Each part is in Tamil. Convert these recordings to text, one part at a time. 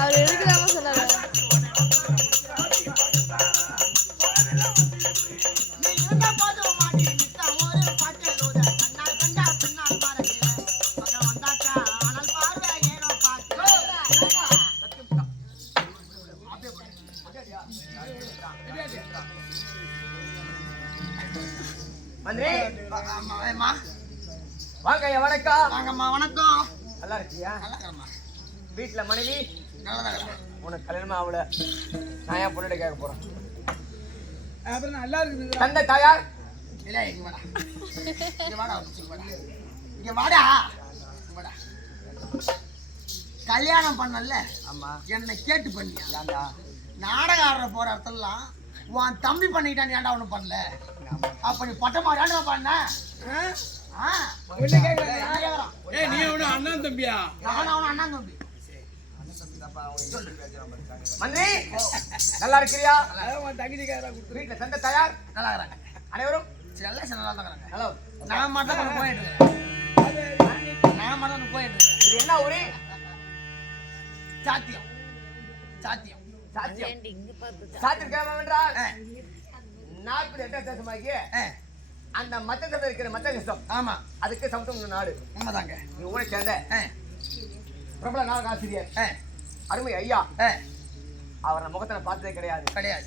அவர் இருக்குதாம சொன்னாரு. வாங்க வணக்கம். வாங்கம்மா வணக்கம். நல்லா இருக்கியா? நல்லா இருக்கம்மா. வீட்டுல மனைவி நல்லா இருக்கேன். உனக்கு கல்யாணமா அவள நான் என் பொண்ணு கேட்க போறேன். அப்புறம் நல்லா இருக்குது. தந்தை தாயார் இல்ல இங்க வாடா. இங்க வாடா. இங்க வாடா. வாடா. கல்யாணம் பண்ணல. ஆமா. என்னை கேட்டு பண்ணியா? ஏன்டா? நாடகம் ஆடுற போற இடத்துலலாம் உன் தம்பி பண்ணிட்டான், ஏன்டா ஒன்றும் பண்ணல? அப்ப நீ பட்டமா ஏன்டா பண்ண? நீ அவனு அண்ணன் தம்பியா? நான் அவன அண்ணன் தம்பி. மந்திரி நல்லா இருக்கிறியா? தகுதிக்காரா வீட்டுல தந்தை தாயார் நல்லா இருக்கிறாங்க. அனைவரும் எல்லாம் நல்லா தான் இருக்கிறாங்க. ஹலோ. நான் மட்டும் தான் போயிட்டு இருக்கேன். நான் மட்டும் தான் போயிட்டு இருக்கேன். இது என்ன ஊரு? சாத்தியம். சாத்தியம். சாத்தியம். சாத்தியம் கிராமம் என்றால் 48 தேசமாகி அந்த மத்த தேசம் இருக்கிற மத்த தேசம். ஆமா. அதுக்கு சமத்துவம் நாடு. உண்மைதாங்க. நீ ஊரை சேர்ந்த பிரபல நாடக ஆசிரியர் அருமை ஐயா. அவரை முகத்தை பார்த்ததே கிடையாது. கிடையாது.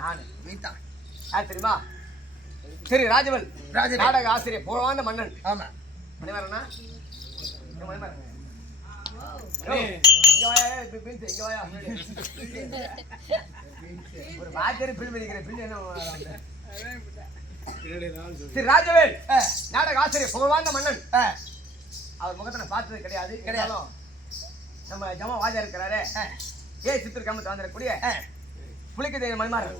நான் நீதான். யார் தெரியுமா? திரு ராஜவல் நாடக ஆசிரியர் புகழ்வாய்ந்த மன்னன். ஆமா. மணிமாறனா? மணிமாறன் ஒரு வாத்தியார் பில் பண்ணிக்கிற பில் என்ன? திரு ராஜவேல் நாடக ஆசிரியர் புகழ்வாய்ந்த மன்னன். அவர் முகத்தை பார்த்தது கிடையாது. கிடையாலும் நம்ம ஜமா வாஜா இருக்கிறாரு. சித்தூர் கிராமத்தில் வந்துடக்கூடிய புலிக்குத்தி மணிமாறன்.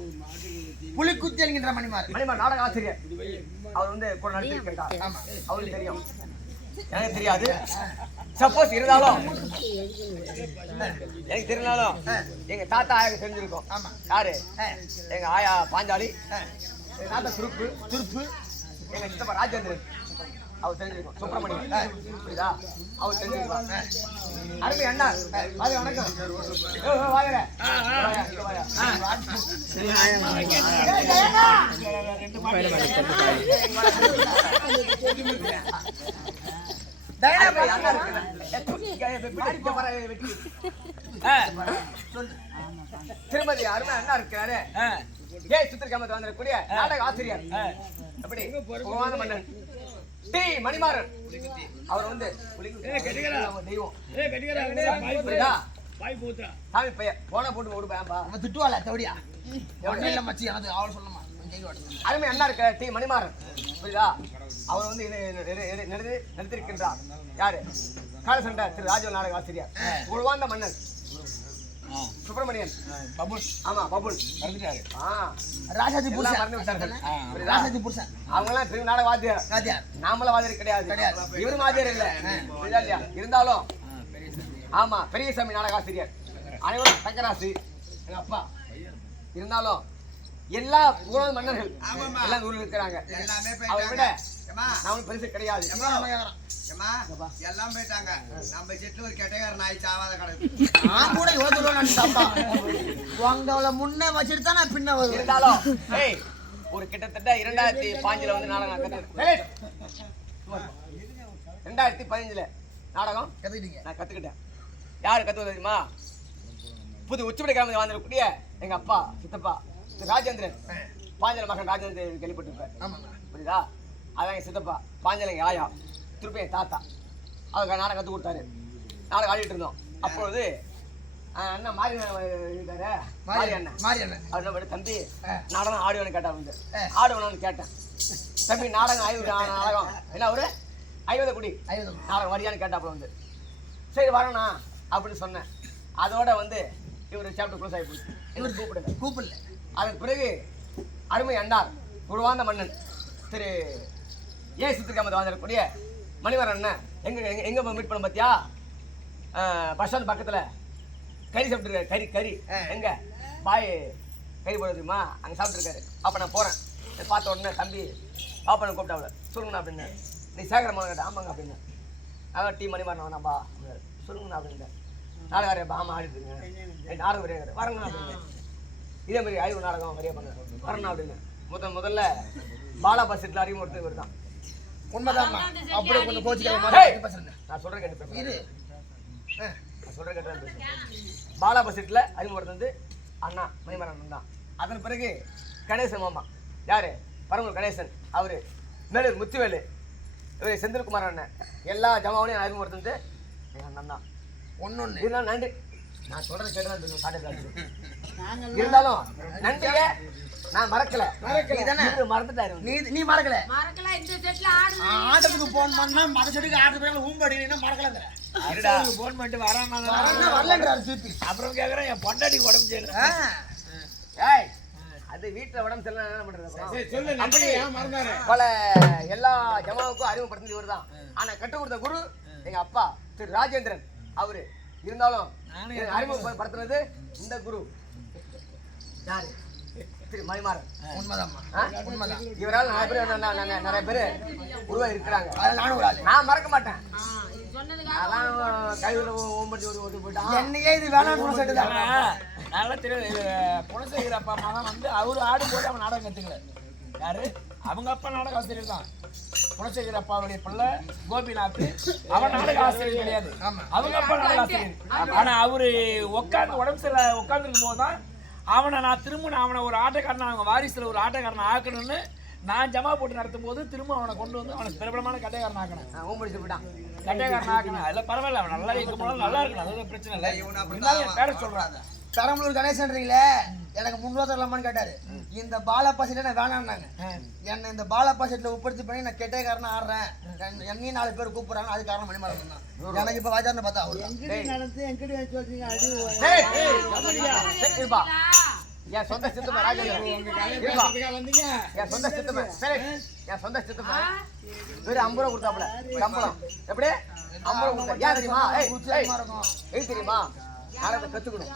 புலிக்குத்தி என்கின்ற மணிமாறன் நாடக ஆசிரியர். அவர் வந்து கூட நடிச்சிருக்கார். அவருக்கு தெரியும், எனக்கு தெரியாது. சப்போஸ் இருந்தாலும் எனக்கு தெரிஞ்சாலும் எங்க தாத்தா ஆயா தெரிஞ்சிருக்கும். யாரு? எங்க ஆயா பாஞ்சாலி, எங்க தாத்தா துருப்பு, எங்க சித்தப்பா ராஜேந்திரன் அவர் தெரிஞ்சிருக்கும். சுப்பிரமணியம் புரியுதா? அவர் தெரிஞ்சிருக்கும். அருமை அண்ணா வாங்க. வணக்கம். வாங்க. திருமதி அருமை அண்ணா இருக்கிறாரு. சித்தூர் கிராமத்தில் வந்திருக்கக்கூடிய நாடக ஆசிரியர். எப்படி புகழ்வாய்ந்த மன்னன் டி மணிமாறன். அவர் வந்து தெய்வம் சாமி பெயர் போன போட்டு விடுப்பா. திட்டுவாள தவடியா மச்சி எனக்கு அவள் சொல்லமா. அருமை அண்ணா இருக்கிற டி மணிமாறன் புரியுதா? அவர் வந்து நடித்திருக்கின்றார். யாரு? காலசண்டை திரு ராஜவல் நாடக ஆசிரியர் புகழ்வாய்ந்த மன்னன் சுப்பிரமணியன். ஆமா பபுல் ராசாஜி புருஷன். மறந்து விட்டார்கள். ராசாஜி புருஷன். அவங்க எல்லாம் பெரிய நாடக வாத்தியார். நாமளும் வாத்தியார் கிடையாது. இவரும் வாத்தியார் இல்ல. புரியுதா இல்லையா? இருந்தாலும் ஆமா பெரியசாமி நாடக ஆசிரியர். அனைவரும் தங்கராசு எங்க அப்பா. இருந்தாலும் எல்லா புகழ் மன்னர்கள் எல்லாம் ஊரில் இருக்கிறாங்க. அவரை விட நான் பெருசு கிடையாது. எல்லாம் போயிட்டாங்க. நம்ம செட்ல ஒரு கெட்டையார நாய் சாவாத கிடக்கு. நான் கூட உங்களை முன்ன வச்சுட்டு தான் நான் பின்ன வருவேன். இருந்தாலும் ஒரு கிட்டத்தட்ட 2005 வந்து நாடகம் கத்துக்கிட்டேன். 2015 நாடகம் நான் கத்துக்கிட்டேன். யாரு கத்துவது தெரியுமா? புது உச்சிப்படை கிராமத்தில் வாழ்ந்திருக்கக்கூடிய எங்க அப்பா சித்தப்பா ராஜேந்திரன். பாஞ்சல மகன் ராஜேந்திரன் கேள்விப்பட்டிருப்பேன். புரியுதா? அதான் எங்க சித்தப்பா பாஞ்சல எங்க ஆயா திருப்பி என் தாத்தா. அவருக்கு நாடகம் கற்றுக் கொடுத்தாரு. நாடகம் ஆடிட்டு இருந்தோம். அப்பொழுது அண்ணன் மாறி இருக்காரு. மாறி அண்ணன் அவர் என்ன பண்ணி, தம்பி நாடகம் ஆடுவேன்னு கேட்டா. வந்து ஆடுவேணும்னு கேட்டேன். தம்பி நாடகம் நாடகம் என்ன ஒரு 50 குடி நாடகம் வரியான்னு கேட்டாப்புல. வந்து சரி வரணும்ண்ணா அப்படின்னு சொன்னேன். அதோட வந்து இவர் சாப்டர் க்ளோஸ் ஆகி போச்சு. இவர் கூப்பிடல. அதன் பிறகு அருமை அண்ணார் புகழ்வாய்ந்த மன்னன் திரு சித்தூர் கிராமத்தில் வாழ்ந்திருக்கக்கூடிய மணிவரன் அண்ணன் எங்க மீட் பண்ண பார்த்தியா? பஸ் ஸ்டாண்ட் பக்கத்தில் கறி சாப்பிட்டுருக்காரு. கறி எங்க பாய் கறி போட தெரியுமா? அங்கே சாப்பிட்டுருக்காரு. அப்போ நான் போகிறேன். பார்த்த உடனே தம்பி பாப்பனை கூப்பிட்டாவில் சொல்லுங்கண்ணா அப்படின்னு. நீ சேகரமான கேட்ட. ஆமாங்க அப்படின்னு. அவன் டீ மணிமாறன் வேணாம்பா சொல்லுங்கண்ணா அப்படிங்க. நாடகம் ஆமாம் ஆடிட்டுருங்க நாடகம் வரையாரு வரங்கண்ணா அப்படிங்க. இதே மாதிரி ஆய்வு நாடகம் வரையா பண்ண வரணும் அப்படின்னு முதல்ல பாலா பஸ்ஸில் அறிமுகப்படுத்தி வருதான். உண்மைதான் அப்படியே கொஞ்சம் கோச்சிக்காம நான் சொல்கிறேன் கேட்டு இது நான் சொல்கிறேன் கேட்டு பாலா பஸ்ஸில் அறிமுகப்படுத்தி அண்ணா மணிமாறன் தான். அதன் பிறகு கணேசன் மாமா யார் பரமூர் கணேசன் அவர் மேலூர் முத்துவேலு இவர் செந்தில்குமார் அண்ணன் எல்லா ஜமாவனையும் அறிமுகப்படுத்தி எங்கள் அண்ணன் தான். ஒன்று இருந்தாலும் நன்றி நான் சொல்கிறது கேட்டு தான் இருந்தாலும் நன்றிங்க நான் மறக்கல மறந்துட்டாரு நீ மறக்கல ஆட்டத்துக்கு போன் பண்ணா மத செடிக்கு ஆட்டு ஊம்படி மறக்கலங்கிற போன் பண்ணிட்டு வரான் வரலன்றாரு திருப்பி. அப்புறம் கேக்குறேன் என் பொண்டாட்டி உடம்பு சரியில்லை. ஏய் அது வீட்டுல உடம்பு சரியில்லை என்ன பண்றது அப்படி மறந்தாரு பல எல்லா ஜமாவுக்கும் அறிமுகப்படுத்தி இவர் தான். ஆனா கற்றுக் கொடுத்த குரு எங்க அப்பா திரு ராஜேந்திரன் அவரு. இருந்தாலும் அறிமுகப்படுத்துறது இந்த குரு யாரு திரு மணிமாறன். உண்மைதான் இவரால் நிறைய பேர் உருவாகி இருக்கிறாங்க. நானும் நான் மறக்க மாட்டேன். கைவில ஓம்படி ஒரு போயிட்டான் என்னையே இது வேணாம்னு சொல்லிட்டுதான் நல்லா தெரியாது. குணசேகர் அப்பா அம்மா தான் வந்து அவரு ஆடும்போது அவன் நாடகம் கத்துக்கல. யாரு அவங்க அப்பா நாடக ஆசிரியர் தான். குணசேகர் அப்பாவுடைய பிள்ளை கோபிநாத் அவன் நாடக ஆசிரியர் கிடையாது. அவங்க அப்பா நாடக ஆசிரியர். ஆனா அவரு உட்காந்து உடம்பு சரியில்லை உட்காந்துருக்கும் போதுதான் நான் திரும்ப அவனை ஒரு ஆட்டக்காரனை அவங்க வாரிசுல ஒரு ஆட்டக்காரனை ஆக்கணும்னு நான் ஜமா போட்டு நடத்தும் போது திரும்ப அவனை கொண்டு வந்து அவனுக்கு பிரபலமான கட்டைக்காரன் ஆக்கணும். ஓம்படி போயிட்டான் கட்டைக்காரன் ஆக்கணும். அதில் பரவாயில்ல அவன் நல்லா இருக்க போனாலும் நல்லா இருக்கணும். அது பிரச்சனை இல்லை. இருந்தாலும் என் பேரை சொல்றாங்க. பெரம்பலூர் கணேசன்றீங்களே எனக்கு 3 தரலாமான்னு கேட்டாரு. இந்த பாலப்பா செட்ல நான் வேணான்னாங்க. என்ன இந்த பாலப்பா செட்ல உட்படுத்தி பண்ணி நான் கெட்டைக்காரனா ஆடுறேன் என்னையும் 4 பேர் கூப்பிடுறாங்க. அது காரணம் மணிமாறன் தான். எனக்கு இப்ப வாஜார்னு பார்த்தா அவரு என் சொந்த சித்தப்பா ராஜேந்திரன் என் சொந்த சித்தப்பா என் சொந்த சித்தப்பா வெறும் 50 ரூபா கொடுத்தாப்புல சம்பளம். எப்படி 50 ரூபா கொடுத்தா ஏன் தெரியுமா? ஏய் தெரியுமா நாடகத்தை கத்துக்கணும்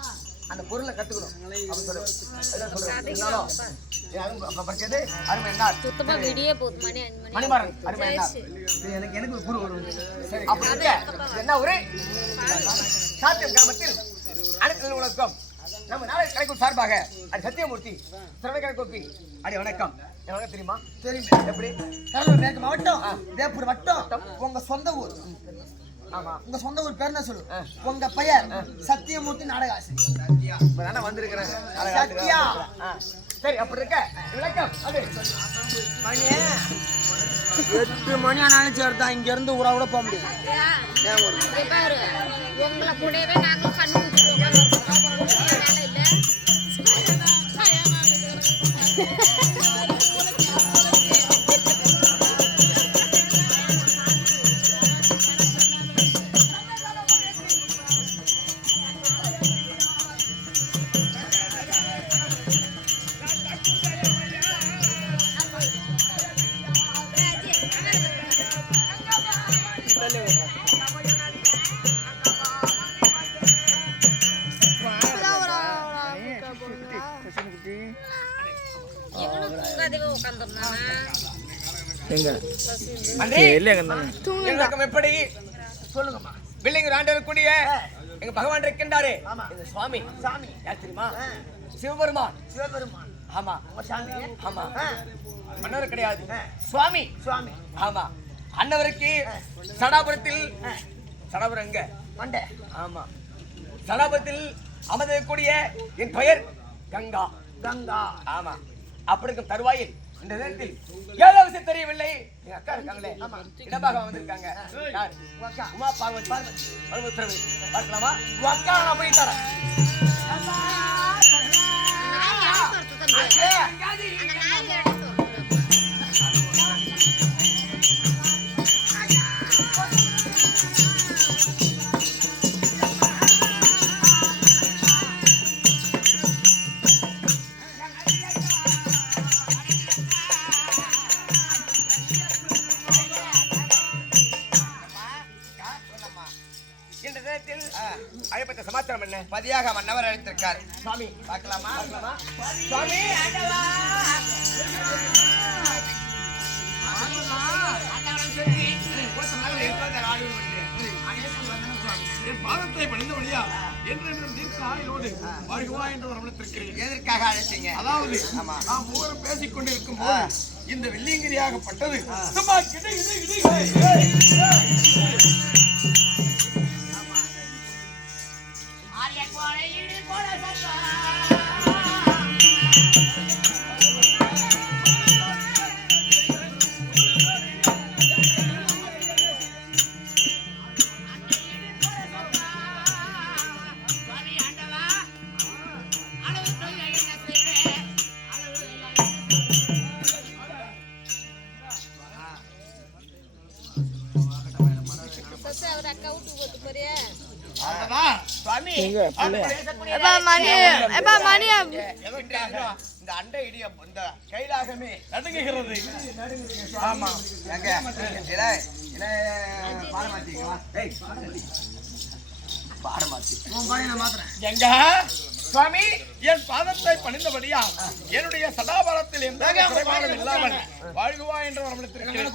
அந்த பொருளை கத்துக்கணும் அப்படின்னு சொல்லுவாலும் படிச்சது அருமை மணிமாறன் அருமை எனக்கு குரு அப்படி என்ன ஒரு சாத்தியம் கிராமத்தில் அனைத்து உலகம் நம்ம நாளை கலைக்கும் சார்பாக அது சத்தியமூர்த்தி திறமைக்கான கோப்பி அடி வணக்கம். எனக்கு தெரியுமா? தெரியும். எப்படி? கடலூர் மேற்கு மாவட்டம் வேப்பூர் வட்டம் உங்க சொந்த ஊர். ஆமா உங்க சொந்த ஊர் பேர் என்ன சொல்லு? உங்க பெயர் சத்தியமூர்த்தி நாடக ஆசிரியர். இப்பதானே வந்திருக்கிறேன் சத்யா. சரி அப்படி இருக்க விளக்கம் அது மணி 8 மணி ஆனாலும் சேர்த்தான் இங்க இருந்து ஊரா கூட போக முடியாது. உங்களை கூடவே நாங்களும் கண்ணு எப்படி சொல்லுங்கம்மா. பிள்ளைங்க ஆண்டவர் கூடிய எங்க பகவான் இருக்கின்றாரு இந்த சுவாமி யார் தெரியுமா? சிவபெருமான். ஆமா ஆமா மன்னர் கிடையாது சுவாமி. ஆமா அன்னவருக்கு சடாபுரத்தில் சடாபுரம் எங்க மண்டை. ஆமா சடாபுரத்தில் அமர்ந்திருக்கக்கூடிய என் பெயர் கங்கா. ஆமா அப்படி இருக்கும் தருவாயில் இந்த நேரத்தில் ஏதோ விஷயம் தெரியவில்லை. எங்க அக்கா இருக்காங்களே இடமாக வந்திருக்காங்க. உமா பார்வதி பார்க்கலாமா? அக்கா நான் போய் தரேன். அழைப்பட்ட சமாச்சாரம் என்ன? பதியாக மன்னவர் அழைத்திருக்கார். சுவாமி பார்க்கலாமா? சுவாமி என்றென்றும் தீர்க்க ஆயுளோடு வாழ்வா என்று வரவழைத்திருக்கிறேன். எதற்காக அழைச்சீங்க? அதாவது நாம் மூவரும் பேசிக் கொண்டிருக்கும் போது இந்த வெள்ளியங்கிரியாகப்பட்டது சும்மா கிடு கிடு கிடு அவர் அக்கா வீட்டுக்கு போட்டு போறியா? இந்த அண்டை இடியம் இந்த கைலாகமே நடுங்குகிறது. ஆமா எங்க எங்க சுவாமி என் பாதத்தை பணிந்தபடியா என்னுடைய சதாபாரத்தில் எந்த குறைபாடும் இல்லாமல் வாழ்வா என்று வரவழைத்திருக்கிறேன்.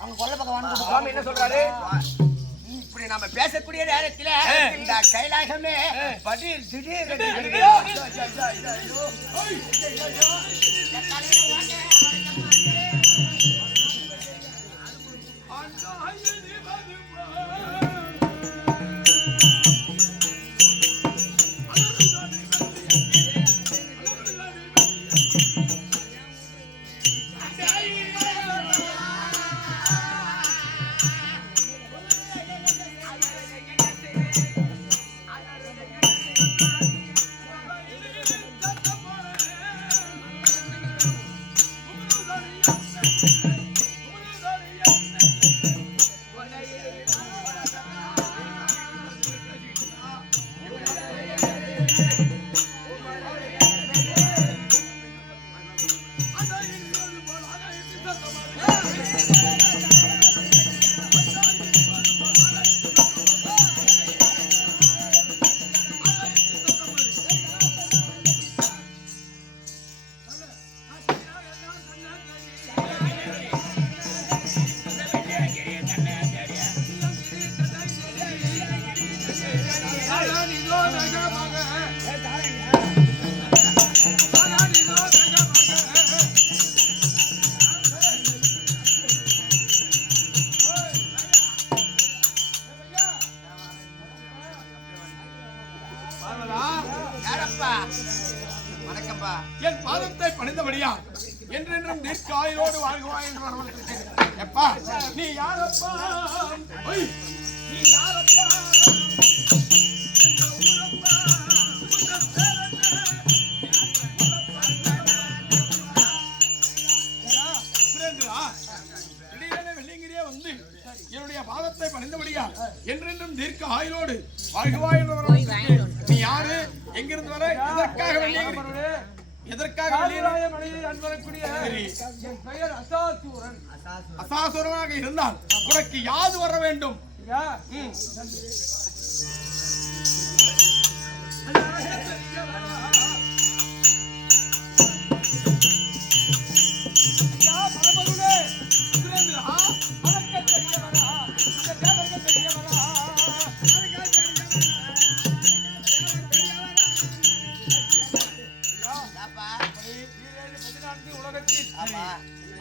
அவங்க கொல்ல பக்கம் சுவாமி என்ன சொல்றாரு? இப்படி நம்ம பேசக்கூடிய நேரத்துல இந்த கைலாகமே படீர் திடீர் வணக்கம்பா. என் பாதத்தை பணிந்தபடியா என்றென்றும் தீர்க்க ஆயுளோடு வாழ்வா என்று வரவழைத்திருக்கிறேன். எப்பா நீ யாரப்பா? நீ யாரப்பா? என்னுடைய பாதத்தை பணிந்தபடியா என்றென்றும் தீர்க்க ஆயுளோடு வாழ்வா என்று வரவழைத்திருக்கிறேன். நீ யாரு? எங்கிருந்து வர? எதற்காக வெள்ளியங்கிரி? எதற்காக அசாசுரனாக இருந்தால் உனக்கு யாது வர வேண்டும்?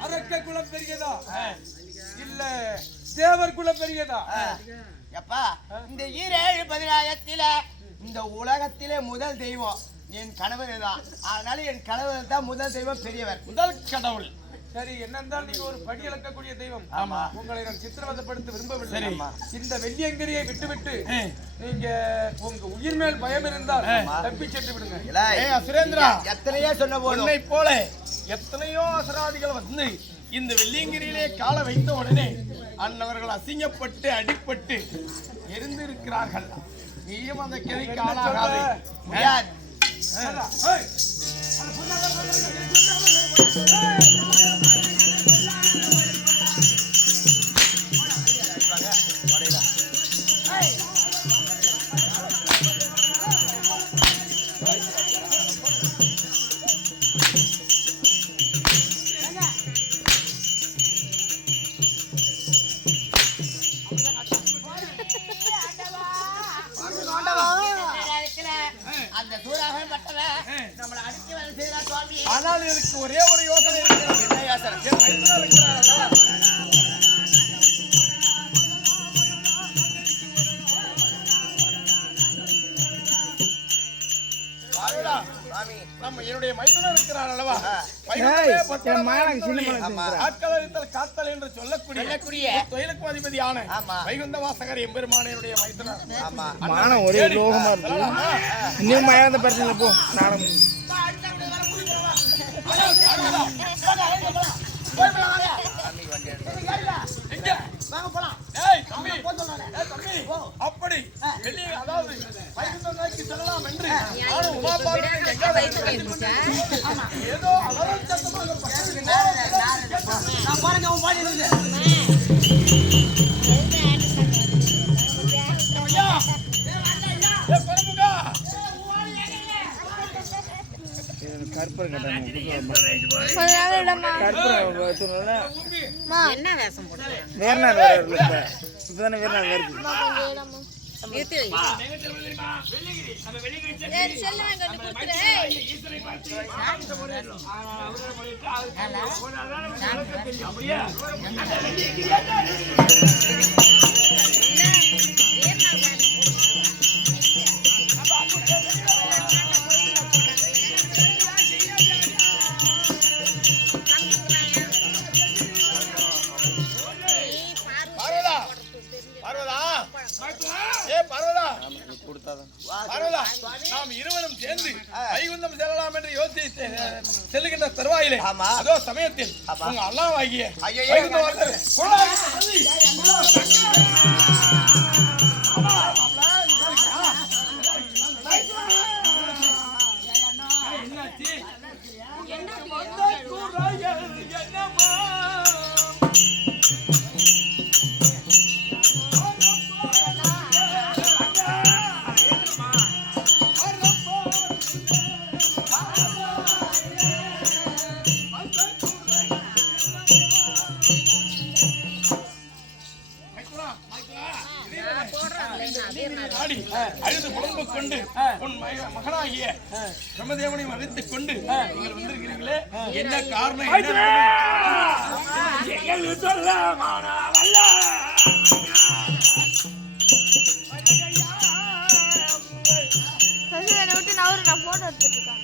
அரக்க குலம் பெரியதா இல்ல தேவர் குலம் பெரியதா? எப்பா இந்த 7,17 இந்த உலகத்திலே முதல் தெய்வம் என் கணவர் தான். அதனால என் கணவர் தான் முதல் தெய்வம், பெரியவர், முதல் கடவுள். சரி, என்னென்றால் நீங்க ஒரு படி இழக்கக்கூடிய தெய்வம். ஆமா, உங்களை நான் சித்திரவதைப்படுத்த விரும்பவில்லை. இந்த வெள்ளியங்கிரியை விட்டுவிட்டு நீங்க உங்க உயிர் மேல் பயம் இருந்தால் தப்பி சென்று விடுங்க. சுரேந்திரா, எத்தனையோ சொன்ன உன்னை போல எத்தனையோ அசராதிகள் வந்து இந்த வெள்ளியங்கிரியிலே கால வைத்த உடனே அன்னவர்கள் அசிங்கப்பட்டு அடிப்பட்டு எரிந்திருக்கிறார்கள். நீயும் அந்த கிளைக்கு ஆளாகாது. ஆனால் எனக்கு ஒரே ஒரு யோசனை இருக்கிறது. என் மைத்துனர் இருக்கிறாரா? நம்ம என்னுடைய மைத்துனர் இருக்கிறார் அல்லவா? ஆட்களத்தில் காத்தல் என்று சொல்லக்கூடிய தொழிலுக்கு அதிபதியான வைகுந்த வாசகர் எம்பெருமானுடைய மைத்துனர். ஒரே லோகமா இருக்கு. இன்னும் மயாத பிரச்சனை போ நாடம் அப்படி அதாவது வைகுந்தம் நோக்கி செல்லலாம் என்று ஏதோ அலறல் சத்தமாக கற்பூரம் கட்டணும். என்ன வேஷம் போடுற வேர்நாள் வேற இருக்கு. இப்பதானே வேர்நாள் வருது. நாம் இருவரும் சேர்ந்து வைகுந்தம் செல்லலாம் என்று யோசித்து செல்லுகின்ற தருவாயிலே அதோ சமயத்தில் உங்க அல்லாவாகிய அழுது புலம்பு கொண்டு உன் மகனாகிய பிரம்மதேவனை அழைத்துக் கொண்டு நீங்கள் வந்திருக்கிறீர்களே, என்ன காரணம்? விட்டு நான் போட்டோ எடுத்துட்டு இருக்கேன்.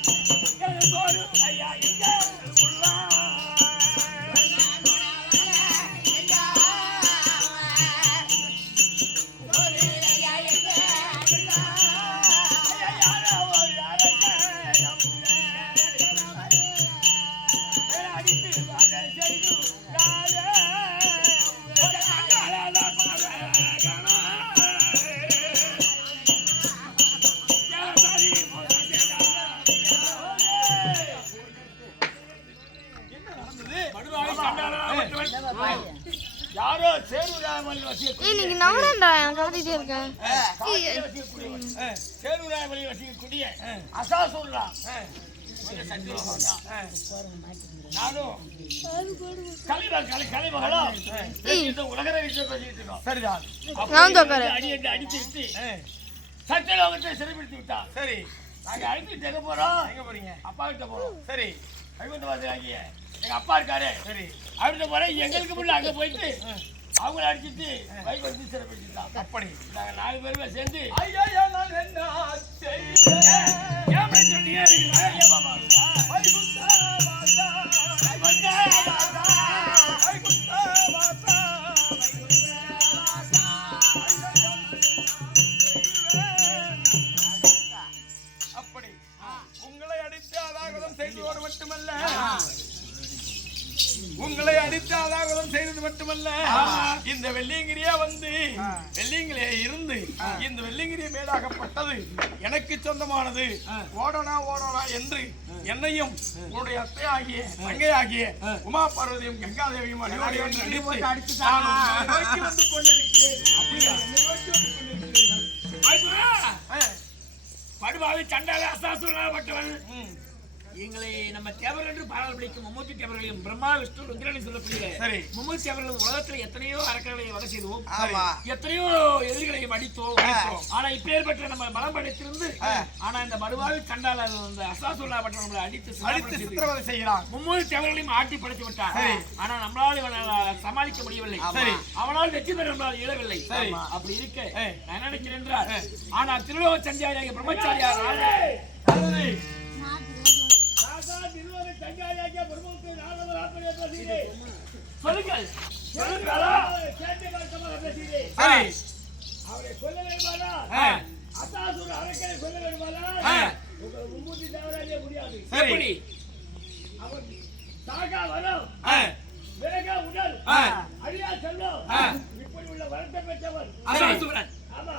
யாரோ சேருராமலி நீங்க நவரண்டா எனக்கு கட்டிட்டே இருக்கேன். சேருராமலி வசிக்கக்கூடிய அசாசுரா நானும் கலைமகளா இந்த உலக சரிதான் அடித்து விட்டு சத்தியலோகத்தை சிறைப்பிடித்து விட்டா. சரி, நாங்க அழைத்து எங்க போறோம்? எங்க போறீங்க? அப்பா கிட்ட போறோம். சரி, வைகுந்தவாசி ஆகிய எங்க அப்பா இருக்காரு. சரி, அவர்கிட்ட போறேன். எங்களுக்கு முன்ன அங்க போயிட்டு அவங்கள அடிச்சுட்டு வைகுந்தி சிறைப்பிடிச்சுட்டான். அப்படி நாங்க 4 பேருமே சேர்ந்து அப்படி உங்களை அடித்து அதாகதம் செய்ததோடு மட்டுமல்ல, உங்களை அடித்து அதாகதம் செய்தது மட்டுமல்ல, இந்த வெள்ளியங்கிரியா வந்து வெள்ளியங்கிரியே இருந்து இந்த வெள்ளியங்கிரியை மேலாகப்பட்டது எனக்கு சொந்தமானது. ஓடனா ஓடனா என்று என்னையும் உன்னுடைய அத்தை ஆகிய தங்கை ஆகிய உமா பார்வதியும் கங்காதேவியும் அடியோடி வந்து கொண்டிருக்கிறேன். படுபாவி சண்டால அசாசுரப்பட்டவன் எங்களை நம்ம தேவர் என்று பாராளுமணிக்கும் மும்மூர்த்தி தேவர்களையும் பிரம்மா விஷ்ணு ருத்ரனை சொல்லக்கூடிய சரி. மும்மூர்த்தி தேவர்களும் உலகத்துல எத்தனையோ அரக்கர்களை வதை செய்தோம், ஆமா. எத்தனையோ எதிரிகளையும் அடித்தோம். ஆனா இப்பேற்பட்ட நம்ம பலம் படைத்திருந்து ஆனா இந்த மறுவாழ்வு கண்டால் அந்த அசாசுல்லா பட்ட நம்மளை அடித்து சித்திரவதை செய்கிறான். மும்மூர்த்தி தேவர்களையும் ஆட்டி படைத்து விட்டார். ஆனா நம்மளால் இவனை சமாளிக்க முடியவில்லை. அவனால் வெற்றி பெற நம்மளால் இயலவில்லை. அப்படி இருக்க நான் என்ன நினைக்கிறேன் என்றால், ஆனா திருலோக சஞ்சாரியாக பிரம்மச்சாரியார் சொல்லுங்கள். அவரை சொல்ல வேண்டுமானா அசாசுர அரக்கனை சொல்ல வேண்டுமானா மும்மூர்த்தி தேவராலே முடியாது. எப்படி? அவர் சாகா வரம் வேக உடல் அழியா செல்வம் இப்படி உள்ள வரத்தை பெற்றவர் அசாசுரன். ஆமா,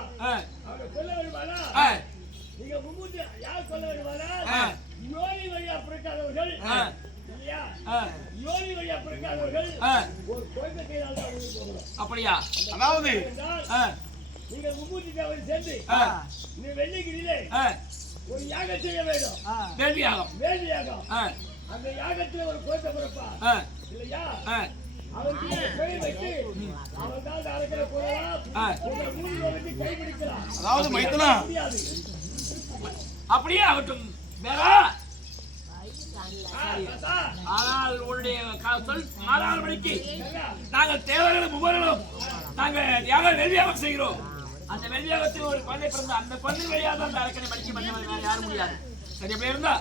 அவரை சொல்ல வேண்டுமானா நீங்க மும்மூர்த்தி யார் சொல்ல வேண்டுமானா யோனி வழியா பிறக்காதவர்கள் இல்லையா, யோனி வழியா பிறக்காதவர்கள் ஒரு குழந்தை கையால் தான் உயிர் போகணும். அப்படியா? அதாவது நீங்க மும்மூர்த்தி தேவரை சேர்ந்து நீ வெள்ளிக்கிரியிலே ஒரு யாகம் செய்ய வேண்டும். வேள்வி யாகம். வேள்வி யாகம். அந்த யாகத்துல ஒரு குழந்தை பிறப்பா இல்லையா, அவருக்கு பெயர் வைத்து அவன் தான் அரக்கரை போகலாம், உங்கள் மூலிகை வந்து கைப்பிடிக்கலாம். அதாவது மைத்துனா முடியாது. அப்படியே ஆகட்டும். வேற ஆனால் உன்னுடைய சொல் மாறாத மணிக்கு நாங்கள் தேவர்களும் முகர்களும் நாங்கள் யாகம் வெள்ளியாகம் செய்கிறோம். அந்த வெள்ளியாகத்தில் ஒரு குழந்தை பிறந்த அந்த குழந்தை வழியாக அந்த அரக்கனை படிக்க பண்ண யாரும் முடியாது. சரி, அப்படி இருந்தா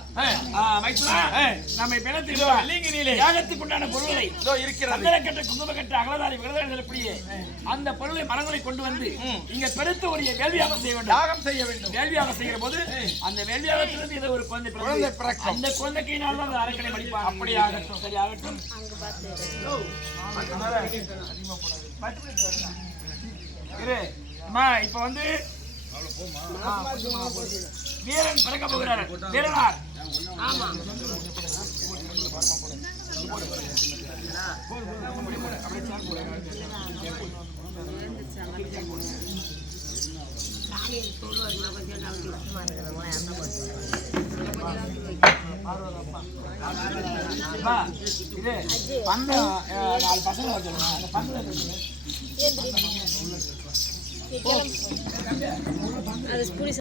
மைத்துனா நம்ம இப்ப என்ன தெரியும், யாகத்துக்கு உண்டான பொருள்களை இருக்கிற குங்குமக்கட்ட அகலதாரி விரதங்கள் எப்படியே அந்த பொருளை மரங்களை கொண்டு வந்து இங்க பெருத்து ஒரு வேள்வியாகம் செய்ய வேண்டும். யாகம் செய்ய வேண்டும். வேள்வியாகம் செய்கிற போது அந்த வேள்வியாகத்திலிருந்து ஏதோ ஒரு குழந்தை பிறக்கும். அந்த குழந்தைக்கினால அந்த அரக்கனை படிப்பாங்க. அப்படி ஆகட்டும். சரி, ஆகட்டும். இப்ப வந்து வீரன் பிறக்க போகிறார். வீரனார். ஆமா. இது பந்து 4 பசங்க வச்சிருக்கோம். அந்த பந்துல அது